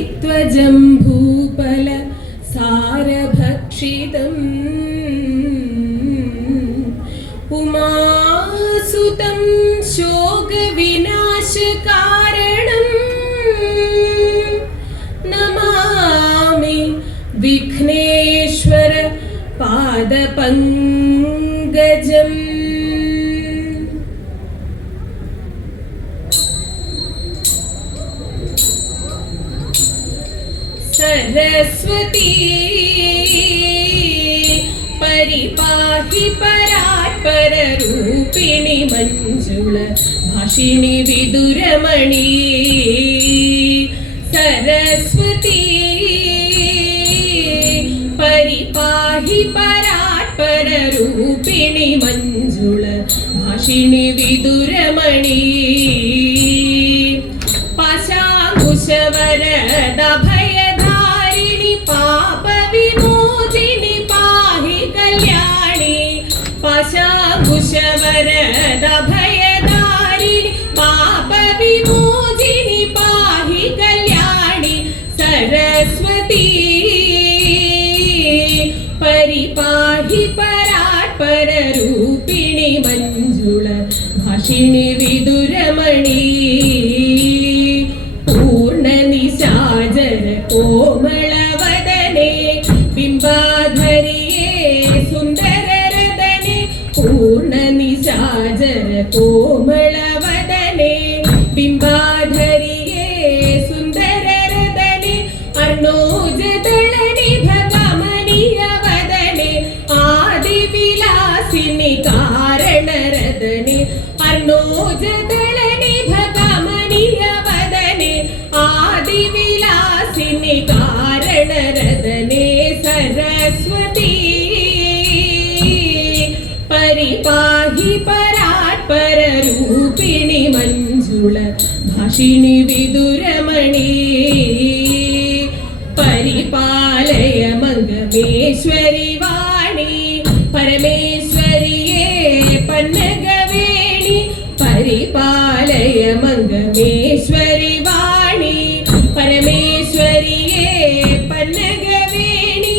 हरित्वजम्भूफल सारभक्षितम् उमासुतं शोकविनाशकारणम् नमामि विघ्नेश्वर पादपङ्कजम्। सरस्वती परिपाहि परात्पररूपिणि मञ्जुल भाषिणि विदुरमणि। सरस्वती परिपाहि परात्पररूपिणि मञ्जुल भाषिणि विदुरमणि। पाशाङ्कुशवरदभयधारिणि पापविमोचिनि पाहि कल्याणि। पाशाङ्कुशवरदभयधारिणि पापविमोचिनि पाहि कल्याणि। सरस्वती परिपाहि परात्पररूपिणि मञ्जुल भाषिणि विदुरमणि। पूर्णनिशाचर कोमलवदने बिम्बाधरिये सुन्दररदने। पूर्णनिशाचर कोमलवदने बिम्बाधरिये सुन्दररदने। अर्णोजदलनिभगमनीयवदने आदिविलासिनि कारणरदने। अर्णोजदलनिभगमनीयवदने आदिविलासिनि कारणरदने। सरस्वती परिपाहि परात्पररूपिणि मञ्जुल भाषिणि विदुरमणि। परिपालय मङ्गमेश्वरि वाणि परमेश्वरिये पन्नगवेणि। परिपालय मङ्गमेश्वरि वाणि परमेश्वरिये पन्नगवेणि।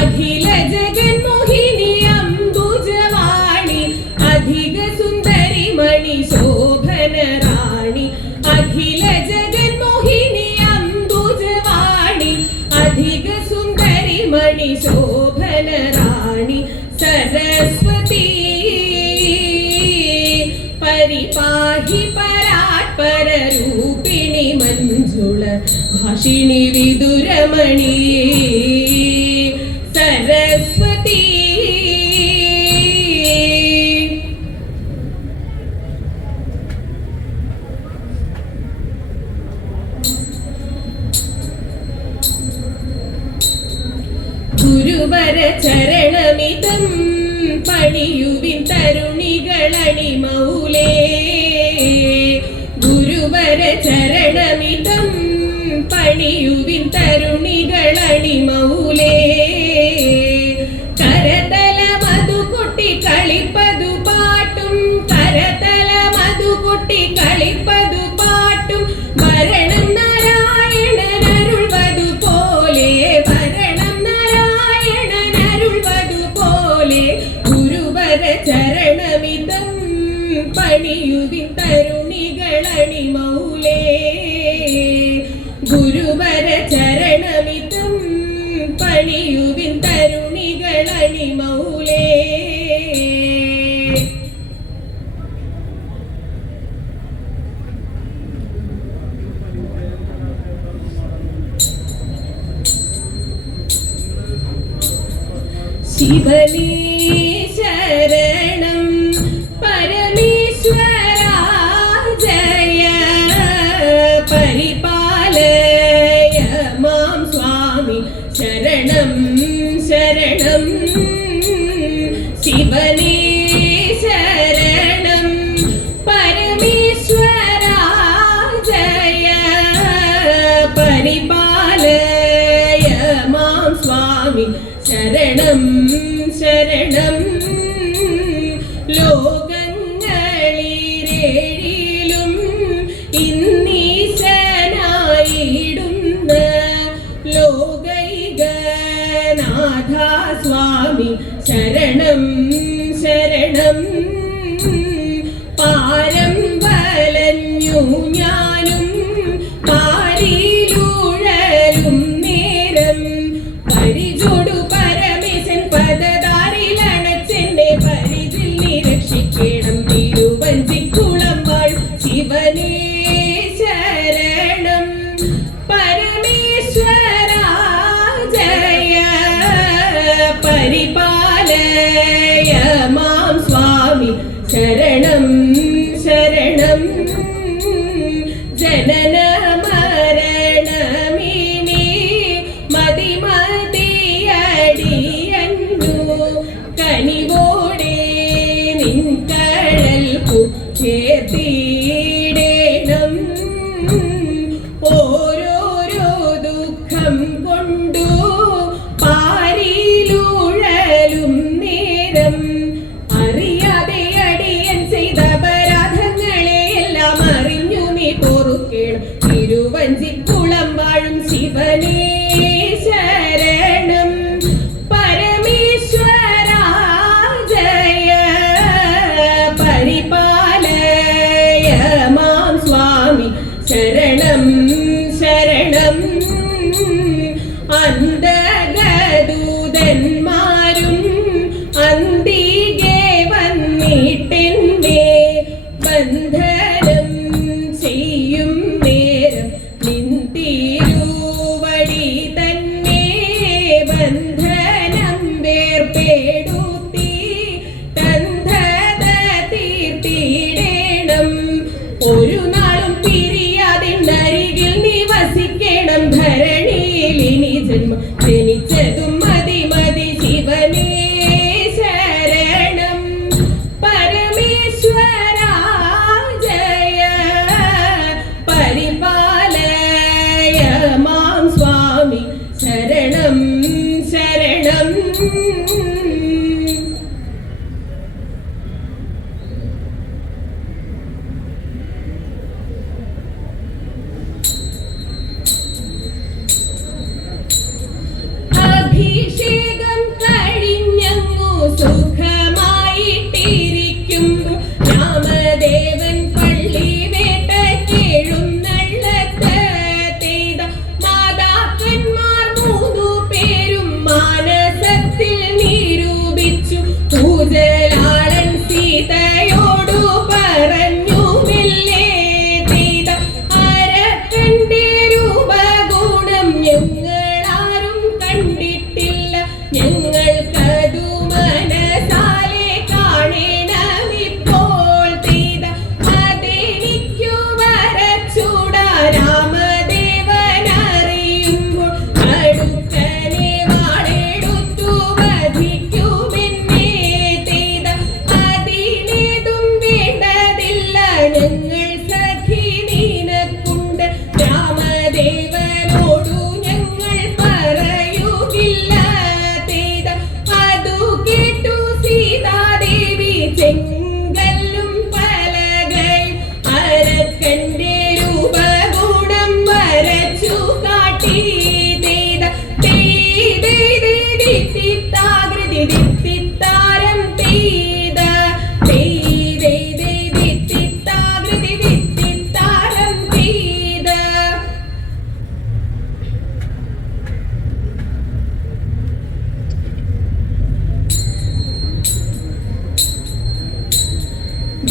अखिल जगन्मोहिनि अम्बुजवाणि अधिक सुन्दरि मणि शोभन राणि। अखिल जगन्मोहिनि अम्बुजवाणि अधिक सुन्दरि मणि शोभन राणि। सरस्वती परिपाहि परात्पररूपिणि मञ्जुल भाषिणि विदुरमणि। सरस्वती ഗുരുവര ചരണമിതം പണിയുവിൻ തരുണികളണിമൗലേ. ഗുരുവര ചരണമിതം പണിയുവിൻ തരുണികളണിമൗലേ. കരതല മധുകൊട്ടി കളിപ്പതു പാട്ടും കരതല മധുകൊട്ടി കളിപ്പതു പാട്ടും ഭരണം നാരായണനരുൾവതു പോലെ ഭരണം നാരായണനരുൾവതു പോലെ. ഗുരുവര ചരണമിതം പണിയുവിൻ തരുണികളണിമൗലേ. ഗുരുവര ചരണമിതം പണിയുവിൻ തരുണികളണിമൗലേ. ശിവനേ ശരണം പരമേശ്വരാ ജയ. പരിപാലയ മാം സ്വാമി ശരണം ശരണം. ശിവനേ ശരണം പരമേശ്വരാ ജയ. പരിപാലയ മാം സ്വാമി ശരണം ശരണം. സ്വാമി ശരണം ശരണം. പാരം വലഞ്ഞു ഞാനും പാരിലൂഴലും നേരം പരിചോടു പരമേശൻ പദതാരിലണച്ചെന്നെ പരിചിൽ നിരക്ഷിക്കണം. തിരുവഞ്ചിക്കുളം വാൾ ശിവനേ ശരണം. പരമേശ്വരാ ജയ പരിപാലയ മാം സ്വാമി ശരണം ശരണം. ജനന മരണമിനി മതിമതിയടിയന്നു കനിവോടെ നിൻ കഴൽക്കു ചേർത്തിടേണം. ഓരോരോ ദുഃഖം കൊണ്ടു പാരിലൂഴലും നേരം അറിയാതെ അടിയൻ ചെയ്ത അപരാധങ്ങളെയെല്ലാം അറിഞ്ഞു നീ പൊറുക്കേണം. തിരുവഞ്ചിക്കുളം വാഴും ശിവനേ ശരണം. പരമേശ്വരാ ജയ പരിപാലയ മാം സ്വാമി ശരണം ശരണം. അന്തഗദൂതന്മാരും അന്തികെ വന്നിട്ടെന്നെ ബന്ധനം ചെയ്യും നേരം നിൻ തിരുവടി തന്നെ ബന്ധനം വേർപെടുത്തി തന്ധത തീർത്തിടേണം. ഒരു നാളും പിരിയാതിന്നരികിൽ നിവസിക്കണം. ധരണിയിൽ ഇനി ജന്മം ജനിച്ചതും മതി മതി ശിവനേ ശരണം. പരമേശ്വരാ ജയ പരിപാലയ മാം സ്വാമി ശരണം ശരണം. അഭിഷേകം കഴിഞ്ഞങ്ങു സുഖമായിട്ടിരിക്കുമ്പോൾ രാമദേവൻ പള്ളി വേട്ടക്കെഴുന്നള്ളത്ത് ചെയ്ത മാതാക്കന്മാർ 3 പേരും മാനസത്തിൽ നിരൂപിച്ചു. പൂജലാളൻ സീതയോടു പറഞ്ഞു മെല്ലെ ചെയ്ത അരക്കന്റെ രൂപഗുണം ഞങ്ങളാരും കണ്ടിട്ടില്ല. ഞങ്ങൾക്കതു മനസാലെ കാണേണമിപ്പോൾ ചെയ്ത അതെനിക്കു വരച്ചൂടാ. രാമദേവൻ അറിയുമ്പോൾ അടുക്കനെ വാളെടുത്തു വധിക്കുമെന്നേ ചെയ്ത അതിനേതും വേണ്ടതില്ല. ഞങ്ങൾ സഖി നിനക്കുണ്ട്. രാമദേവനോടു ഞങ്ങൾ പറയുകില്ല ചെയ്ത അതു കേട്ടു സീതാദേവി ചെങ്കല്ലും പലകയും അരക്കന്റെ രൂപഗുണം വരച്ചു കാട്ടി ചെയ്ത ദിത്തിത്താകൃതി ദിത്തിത്താരം ചെയ്ത ദിത്തിത്താകൃതി ദിത്തിത്താരം ചെയ്ത.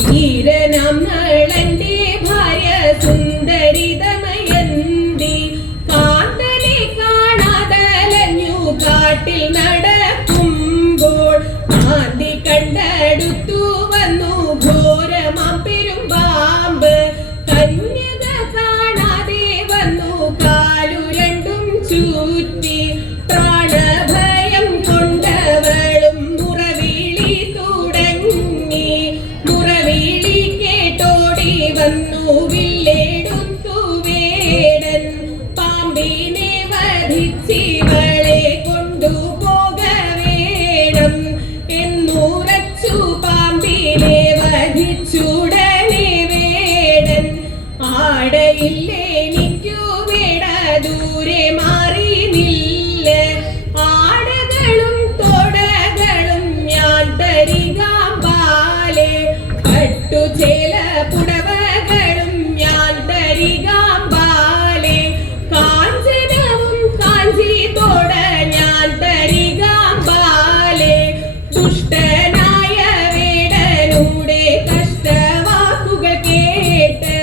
ധീരനാം നളന്റെ ഭാര്യ സുന്ദരി ദമയന്തി കാന്തനെ കാണാതലഞ്ഞു കാട്ടിൽ നടക്കുമ്പോൾ കാന്തി കണ്ടടുത്തു വന്നു ഘോരമാം പെരുമ്പാമ്പ്. കന്യക കാണാതെ വന്നു കാലു രണ്ടും ചൂറ്റി. പ്രാണഭയം കൊണ്ടവളും മുറവിളി തുടങ്ങി. മുറവിളി കേട്ടോടി വന്നു വില്ലെടുത്തു വേടൻ. പാമ്പിനെ വധിച്ചിവളെ കൊണ്ടുപോക വേണം എന്നുറച്ചു. പാമ്പിനെ വധിച്ചുടനെ വേടൻ ആടയില്ലെനിക്കു വേട ദൂരെ മാറി നില്ല. ആടകളും പട്ടുചേല പുടവകളും ഞാൻ തരികാമ്പാലെ കാഞ്ചനവും കാഞ്ചി തോട ഞാൻ തരികാമ്പാലെ ദുഷ്ടനായ വേടനൂടെ കഷ്ടവാക്കുകൾ കേട്ട്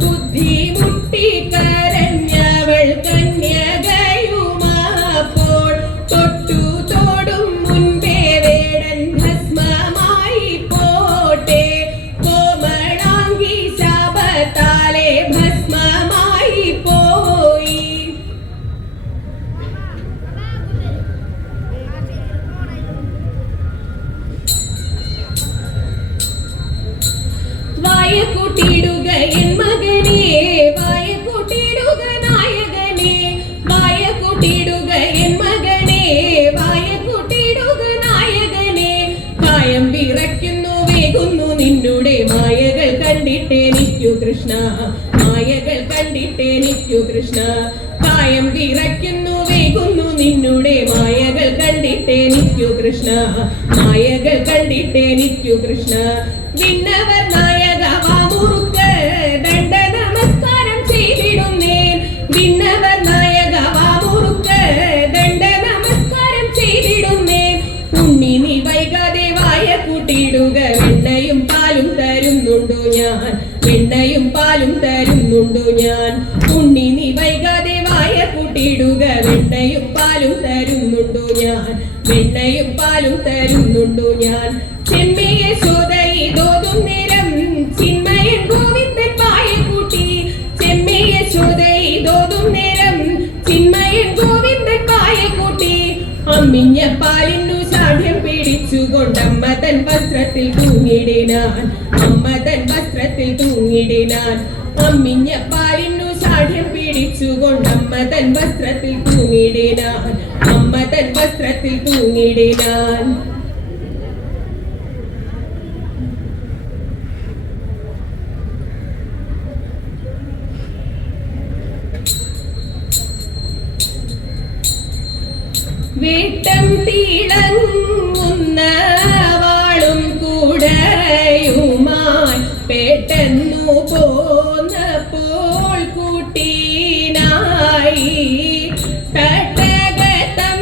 ബുദ്ധിമുട്ടി കരഞ്ഞവൾ കന്യകയുമാപ്പോൾ തൊട്ടു തോടും മുൻപേ വേടൻ ഭസ്മമായി പോട്ടെ കോമളാംഗി ശാപത്താലെ ഭസ്മമായി പോയി. വായ കൂട്ടിയിടുക എൻ മകനെ, വായ കൂട്ടിയിടുക നായകനെ, വായ കൂട്ടിയിടുക എൻ മകനെ, വായ കൂട്ടിയിടുക നായകനെ. കായം വിറയ്ക്കുന്നു വേകുന്നു നിന്നുടെ മായകൾ കണ്ടിട്ടെനിക്കു കൃഷ്ണ, മായകൾ കണ്ടിട്ടെനിക്കു കൃഷ്ണ. കായം വിറയ്ക്കുന്നു വേകുന്നു നിന്നുടെ മായകൾ കണ്ടിട്ടെനിക്കു കൃഷ്ണ, മായകൾ കണ്ടിട്ടെനിക്കു കൃഷ്ണ. വിണ്ണവർ നായക വാമുറുക്ക് ദണ്ഡ നമസ്കാരം ചെയ്തിടുന്നേൻ, വിണ്ണവർ നായക വാമുറുക്ക് ദണ്ഡ നമസ്കാരം ചെയ്തിടുന്നേൻ. ഉണ്ണി നീ വൈകാതെ വായ കൂട്ടിയിടുക, വെണ്ണയും പാലും തരുന്നുണ്ടു ഞാൻ, വെണ്ണയും പാലും തരുന്നുണ്ടു ഞാൻ. ഉണ്ണി നീ വൈകാതെ വായ കൂട്ടിയിടുക, വെണ്ണയും പാലും തരുന്നുണ്ടു ഞാൻ, വെണ്ണയും പാലും തരുന്നുണ്ടു ഞാൻ. ചെമ്മിയ ശോധയിതോതും നേരം ചിന്മയൻ ഗോവിന്ദൻ പായ കൂട്ടി, ചെമ്മിയ ശോധയിതോതും നേരം ചിന്മയൻ ഗോവിന്ദൻ പായ കൂട്ടി. അമ്മിഞ്ഞ പാലിനു ശാഠ്യം പിടിച്ചുകൊണ്ടമ്മ തൻ വസ്ത്രത്തിൽ തൂങ്ങിടിനാൻ, അമ്മ തൻ വസ്ത്രത്തിൽ തൂങ്ങിടിനാൻ. അമ്മിഞ്ഞ പാലിനു ശാഠ്യം പിടിച്ചുകൊണ്ടമ്മ തൻ വസ്ത്രത്തിൽ തൂങ്ങിടിനാൻ, അമ്മ തൻ വസ്ത്രത്തിൽ തൂങ്ങിടിനാൻ. വേട്ടം തിളങ്ങുന്ന വാളും കൂടയുമായി പെട്ടെന്നു പോന്നപ്പോൾ കൂട്ടിനായി തട്ടകത്തമ്മി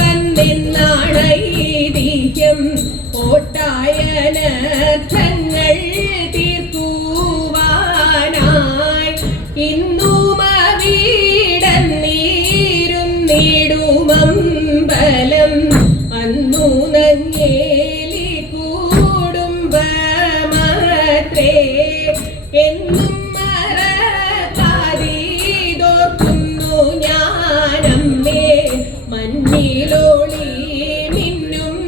വന്നിന്നാണൈതിഹ്യം ഓട്ടായനർത്ഥങ്ങൾ തീർക്കുവാനായി. ഇന്നും അവിടന്നീരുന്നിടുമമ്പലം അന്നു നങ്ങേലി കുടുംബമത്രേ. എന്നും മറക്കാതീതോർക്കുന്നു ഞാനമ്മേ, മഞ്ഞിലോളി മിന്നും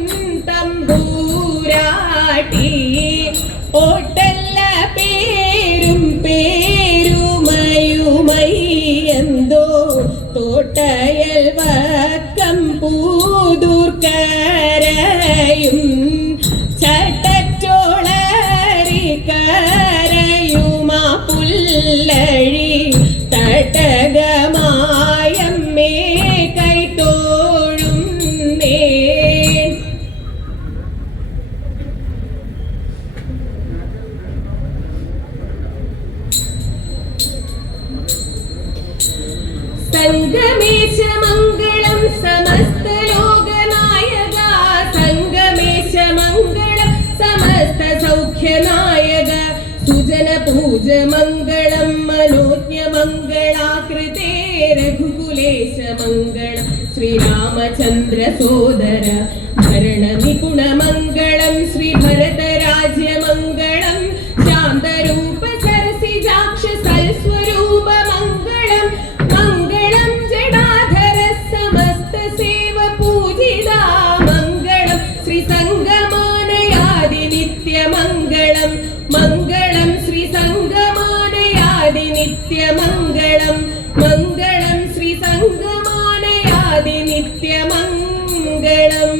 തമ്പൂരാട്ടി. ഓട്ടല്ല പേരും പേരുമയുമൈ എന്തോ തോട്ടയൽ വക്കം പൂതൂർക്കരയും ചട്ടച്ചോളരി കരയുമാ പുല്ലഴി തട്ടകമായമ്മേ കൈത്തോഴും നേ. സംഗമേശ മംഗളം സമസ്ത ലോകനായക, സംഗമേശ മംഗളം സമസ്ത സൗഖ്യനായക. സുജന പൂജ മംഗളം മനോജ്ഞ മംഗളാകൃതേ രഘുകുലേശ മംഗളം ശ്രീരാമചന്ദ്ര സോദര. ഭരണ നിപുണ മംഗളം ശ്രീ ഭരതരാജ്യ മംഗളം ശാന്തരൂപ സരസിജാക്ഷ സൽസ്വരൂപ മംഗളം. മംഗളം ജടാധര സമസ്ത സേവ പൂജിതാ മംഗളം ശ്രീ സംഗമാനയാദി നിത്യ മംഗളം. മംഗളം ശ്രീ സംഗമാനയാദി നിത്യ മംഗളം, മംഗളം ശ്രീ സംഗമാനയാദി നിത്യ മംഗളം.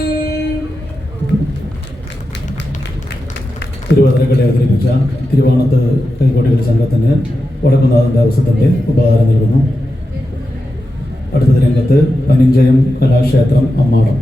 തിരുവാതിരകളെ അവതരിപ്പിച്ച തിരുവാണത്ത് കൈക്കോട്ടികൾ സംഘത്തിന് വടക്കുന്നാഥൻ്റെ അവസരത്തിൻ്റെ ഉപഹാരം നൽകുന്നു. അടുത്ത രംഗത്ത് പനിഞ്ചയം കലാക്ഷേത്രം അമ്മാടം.